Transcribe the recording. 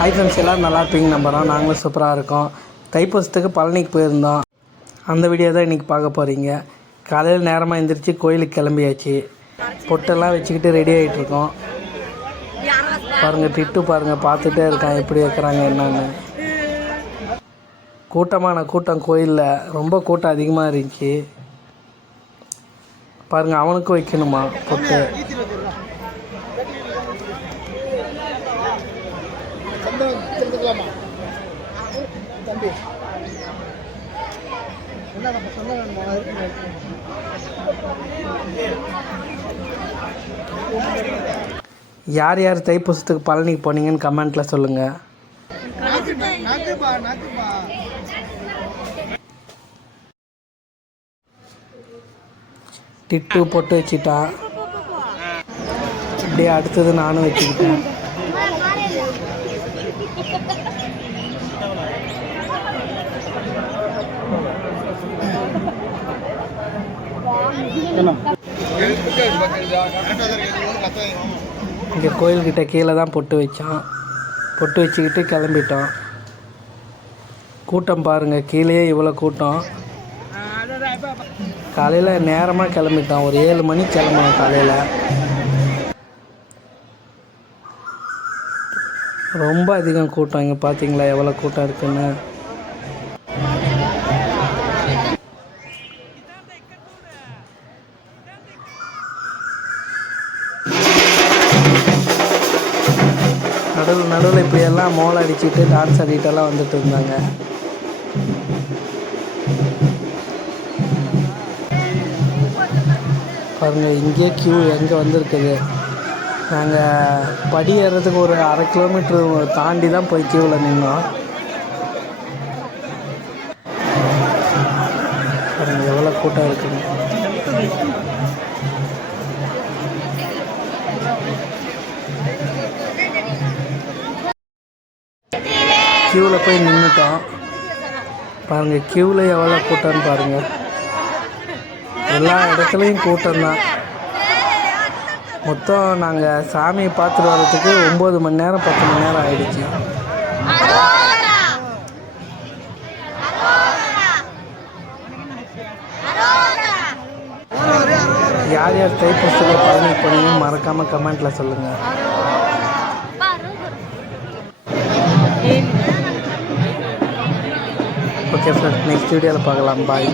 Hi friends எல்லோரும் நல்லா இருப்பீங்க நம்புகிறோம் நாங்களும் சூப்பராக இருக்கோம். தைப்பூசத்துக்கு பழனிக்கு போயிருந்தோம். அந்த வீடியோ தான் இன்றைக்கி பார்க்க போகிறீங்க காலையில் நேரமாக எழுந்திரிச்சு கோயிலுக்கு கிளம்பியாச்சு. பொட்டெல்லாம் வச்சுக்கிட்டு ரெடி ஆகிட்டுருக்கோம் பாருங்கள் திட்டு பாருங்கள் பார்த்துட்டே இருக்கான். எப்படி வைக்கிறாங்க என்னென்னு. கூட்டமான கூட்டம் கோயிலில். ரொம்ப கூட்டம் அதிகமாக இருந்துச்சு. பாருங்கள் அவனுக்கும் வைக்கணுமா பொட்டு? சந்தனம் தெரிஞ்சுக்கலாமா? தம்பி. என்ன நம்ம சொன்ன வேணுமா யார் யார் தைப்பூசத்துக்கு பழனிக்கு போனீங்கன்னு கமெண்ட்டில் சொல்லுங்கள் டிட்டு பொட்டு வச்சுட்டான் அப்படியே அடுத்தது நானும் வச்சுக்கிட்டேன். இங்கே கோயில்கிட்ட கீழே தான் பொட்டு வச்சான். பொட்டு வச்சுக்கிட்டு கிளம்பிட்டோம் கூட்டம் பாருங்கள் கீழேயே இவ்வளோ கூட்டம். காலையில் நேரமாக கிளம்பிட்டோம் ஒரு ஏழு மணிக்கு கிளம்பணும் காலையில். ரொம்ப அதிகம் கூட்டம் இங்கே பார்த்தீங்களா எவ்வளோ கூட்டம் இருக்குன்னு? நடுவில் நடுவில் இப்படியெல்லாம் மோளம் அடிச்சுட்டு டான்ஸ் ஆடிட்டெல்லாம் வந்துட்டு இருந்தாங்க. பாருங்கள் இங்கேயே க்யூ எங்கே வந்திருக்குது? நாங்கள் படி ஏறுறதுக்கு ஒரு அரை கிலோமீட்டர் தாண்டி தான் போய் க்யூவில் நின்னோம். எவ்வளோ கூட்டம் இருக்குன்னு க்யூவில் போய் நின்றுட்டோம் பாருங்கள் க்யூவில் எவ்வளோ கூட்டம்னு பாருங்கள் எல்லா இடத்துலையும் கூட்டம் தான் மொத்தம் நாங்கள் சாமியை பார்த்துட்டு வர்றதுக்கு ஒம்பது மணி நேரம் பத்து மணி நேரம் ஆயிடுச்சு. யார் யார் தைப்பூசத்தில் பழனி போனீங்க மறக்காமல் கமெண்ட்டில் சொல்லுங்கள் ஓகே ஃப்ரெண்ட் நெக்ஸ்ட் வீடியோவில் பார்க்கலாம். பாய்